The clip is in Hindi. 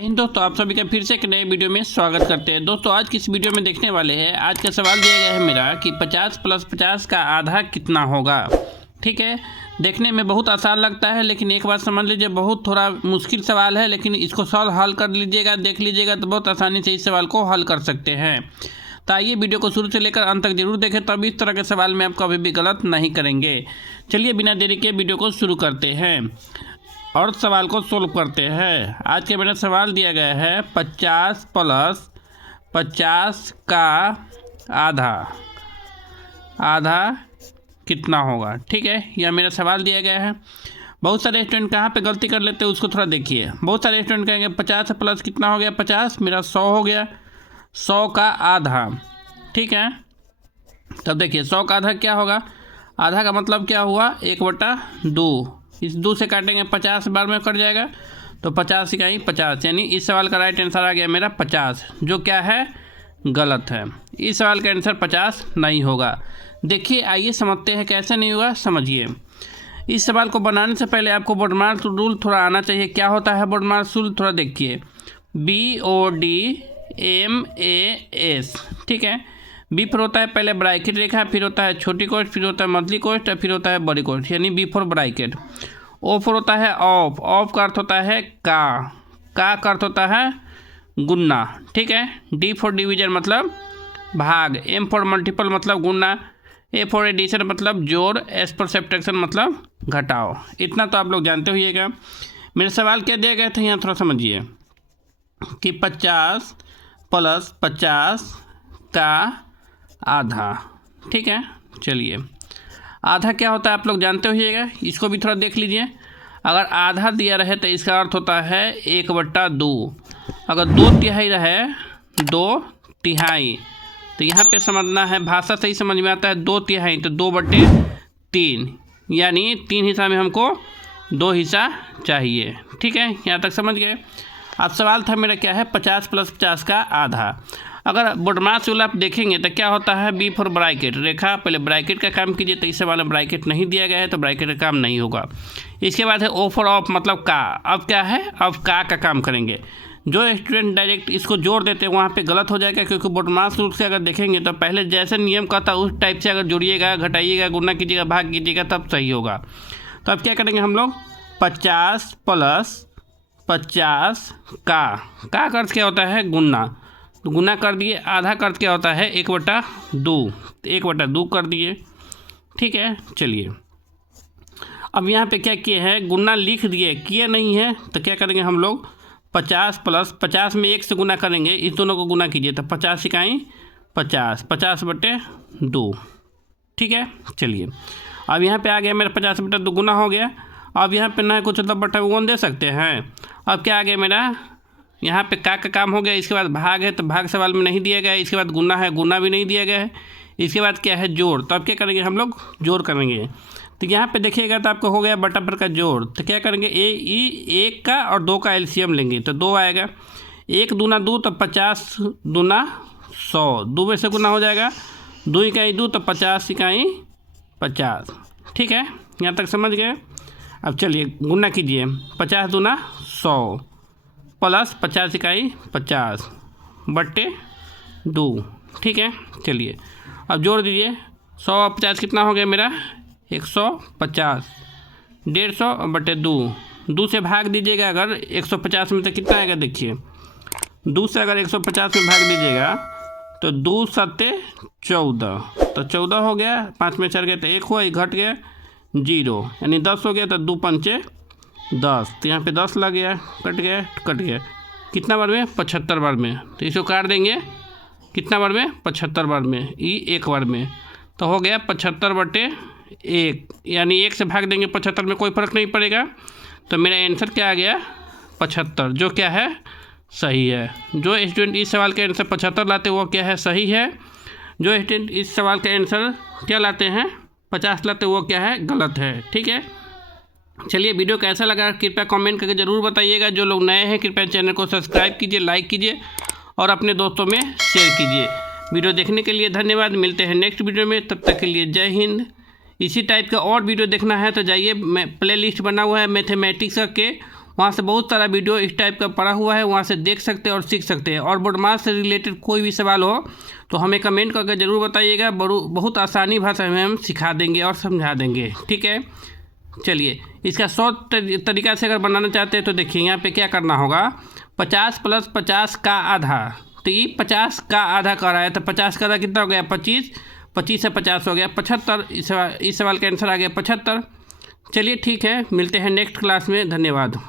हिंद दोस्तों, आप सभी का फिर से एक नए वीडियो में स्वागत करते हैं। दोस्तों आज की इस वीडियो में देखने वाले हैं, आज का सवाल दिया गया है मेरा कि 50 + 50 का आधा कितना होगा। ठीक है, देखने में बहुत आसान लगता है, लेकिन एक बात समझ लीजिए, बहुत थोड़ा मुश्किल सवाल है, लेकिन इसको सॉल्व हल कर लीजिएगा, देख लीजिएगा तो बहुत आसानी से इस सवाल को हल कर सकते हैं। तो आइए वीडियो को शुरू से लेकर अंत तक जरूर देखें, तब इस तरह के सवाल में आप कभी भी गलत नहीं करेंगे। चलिए बिना देरी के वीडियो को शुरू करते हैं और सवाल को सोल्व करते हैं। आज के मेरा सवाल दिया गया है 50 + 50 का आधा कितना होगा। ठीक है, यह मेरा सवाल दिया गया है। बहुत सारे स्टूडेंट कहाँ पे गलती कर लेते हैं उसको थोड़ा देखिए। बहुत सारे स्टूडेंट कहेंगे 50 प्लस कितना हो गया, 50 मेरा 100 हो गया, 100 का आधा। ठीक है, तब देखिए 100 का आधा क्या होगा, आधा का मतलब क्या हुआ 1/2। इस 2 से काटेंगे 50 बार में कट जाएगा, तो 50 इकाई 50, यानी इस सवाल का राइट आंसर आ गया मेरा 50, जो क्या है गलत है। इस सवाल का आंसर 50 नहीं होगा। देखिए आइए समझते हैं कैसे नहीं होगा, समझिए। इस सवाल को बनाने से पहले आपको बोर्डमार्क रूल थोड़ा आना चाहिए। क्या होता है बोर्डमार्क रूल, थोड़ा देखिए। BODMAS, ठीक है। बी पर होता है पहले ब्रैकेट रेखा, फिर होता है छोटी कोष्ठ, फिर होता है मझली कोष्ठ, और फिर होता है बड़ी कोष्ठ, यानी बी फॉर ब्रैकेट। ओ पर होता है ऑफ, ऑफ का अर्थ होता है का अर्थ होता है गुन्ना। ठीक है। डी फॉर डिवीजन मतलब भाग, एम फॉर मल्टीपल मतलब गुना, ए फॉर एडिशन मतलब जोड़, एस फॉर सब्ट्रैक्शन मतलब घटाओ। इतना तो आप लोग जानते होइएगा। मेरे सवाल क्या दिए गए थे यहाँ थोड़ा समझिए कि 50 + 50 का आधा। ठीक है, चलिए आधा क्या होता है आप लोग जानते होइएगा, इसको भी थोड़ा देख लीजिए। अगर आधा दिया रहे तो इसका अर्थ होता है 1/2। अगर 2/3 रहे, 2/3, तो यहाँ पे समझना है, भाषा सही समझ में आता है। 2/3 तो 2/3, यानी 3 हिस्सा में हमको 2 हिस्सा चाहिए। ठीक है, यहाँ तक समझ गए। अब सवाल था मेरा क्या है 50 + 50 का आधा। अगर बोर्डमार्क रूल आप देखेंगे तो क्या होता है, बी फॉर ब्रैकेट रेखा, पहले ब्रैकेट का काम कीजिए, तो इस सवाल में ब्रैकेट नहीं दिया गया है तो ब्रैकेट का काम नहीं होगा। इसके बाद है ओ फॉर ऑफ मतलब का। अब क्या है, अब का काम करेंगे। जो स्टूडेंट डायरेक्ट इसको जोड़ देते हैं वहाँ पे गलत हो जाएगा, क्योंकि बोर्डमार्क रूल से अगर देखेंगे तो पहले जैसे नियम कहता है उस टाइप से अगर जोड़िएगा, घटाइएगा, गुना कीजिएगा, भाग कीजिएगा, तब सही होगा। तो अब क्या करेंगे हम लोग, 50 + 50 का अर्थ क्या होता है गुना, तो गुना कर दिए। आधा का अर्थ क्या होता है 1/2, 1/2 कर दिए। ठीक है, चलिए अब यहाँ पे क्या किए हैं, गुना लिख दिए, किए नहीं है तो क्या करेंगे हम लोग 50 + 50 में 1 से गुना करेंगे, इस दोनों को गुना कीजिए तो 50 इकाई 50, 50/2। ठीक है, चलिए अब यहाँ पे आ गया मेरा 50/2 गुना हो गया। अब यहाँ पे ना कुछ मतलब /1 दे सकते हैं। अब क्या आ गया मेरा, यहाँ पे का काम हो गया। इसके बाद भाग है तो भाग सवाल में नहीं दिया गया है। इसके बाद गुना है, गुना भी नहीं दिया गया है। इसके बाद क्या है जोड़, तो अब क्या करेंगे हम लोग जोड़ करेंगे। तो यहाँ पे देखिएगा तो आपको हो गया बटा पर का जोड़, तो क्या करेंगे 1 का और 2 का एलसीएम लेंगे तो 2 आएगा। 1 दूना 2 तो 50 दूना 100, 2 में से गुना हो जाएगा, 2 इकाई 2 तो 50 इकाई 50। ठीक है, यहाँ तक समझ गए। अब चलिए गुना कीजिए, 50 दूना 100 + 50 इकाई 50/2। ठीक है, चलिए अब जोड़ दीजिए। 100 और 50 कितना हो गया मेरा 150, 150/2। 2 से भाग दीजिएगा अगर 150 में तो कितना आएगा देखिए, 2 से अगर 150 में भाग दीजिएगा तो 2 × 7 = 14, तो 14 हो गया। 5 में 4 गए तो 1 हुआ, 1 घट गया 0, यानी 10 हो गया, तो 2 × 5 = 10, तो यहाँ पे 10 लग गया, कट गया। कितना बार में 75 बार में, तो इसको काट देंगे कितना बार में 75 बार में, 1 बार में, तो हो गया 75/1, यानी 1 से भाग देंगे 75 में, कोई फ़र्क नहीं पड़ेगा। तो मेरा आंसर क्या आ गया 75, जो क्या है सही है। जो स्टूडेंट इस सवाल का आंसर 75 लाते हैं वो क्या है सही है। जो स्टूडेंट इस सवाल का आंसर क्या लाते हैं 50 लाते हैं वो क्या है गलत है। ठीक है, चलिए वीडियो कैसा लगा कृपया कमेंट करके ज़रूर बताइएगा। जो लोग नए हैं कृपया चैनल को सब्सक्राइब कीजिए, लाइक कीजिए और अपने दोस्तों में शेयर कीजिए। वीडियो देखने के लिए धन्यवाद। मिलते हैं नेक्स्ट वीडियो में, तब तक के लिए जय हिंद। इसी टाइप का और वीडियो देखना है तो जाइए, मैं प्लेलिस्ट बना हुआ है मैथमेटिक्स के, वहाँ से बहुत सारा वीडियो इस टाइप का पड़ा हुआ है, वहाँ से देख सकते हैं और सीख सकते हैं। और बोडमास से रिलेटेड कोई भी सवाल हो तो हमें कमेंट करके ज़रूर बताइएगा, बहुत आसानी भाषा में हम सिखा देंगे और समझा देंगे, ठीक है। चलिए, इसका शॉर्ट तरीका से अगर बनाना चाहते हैं तो देखिए यहाँ पे क्या करना होगा। 50 + 50 का आधा, तो ये 50 का आधा कर रहा है, तो 50 का आधा कितना हो गया 25, 25 से 50 हो गया 75। इस सवाल का आंसर आ गया 75। चलिए ठीक है, मिलते हैं नेक्स्ट क्लास में, धन्यवाद।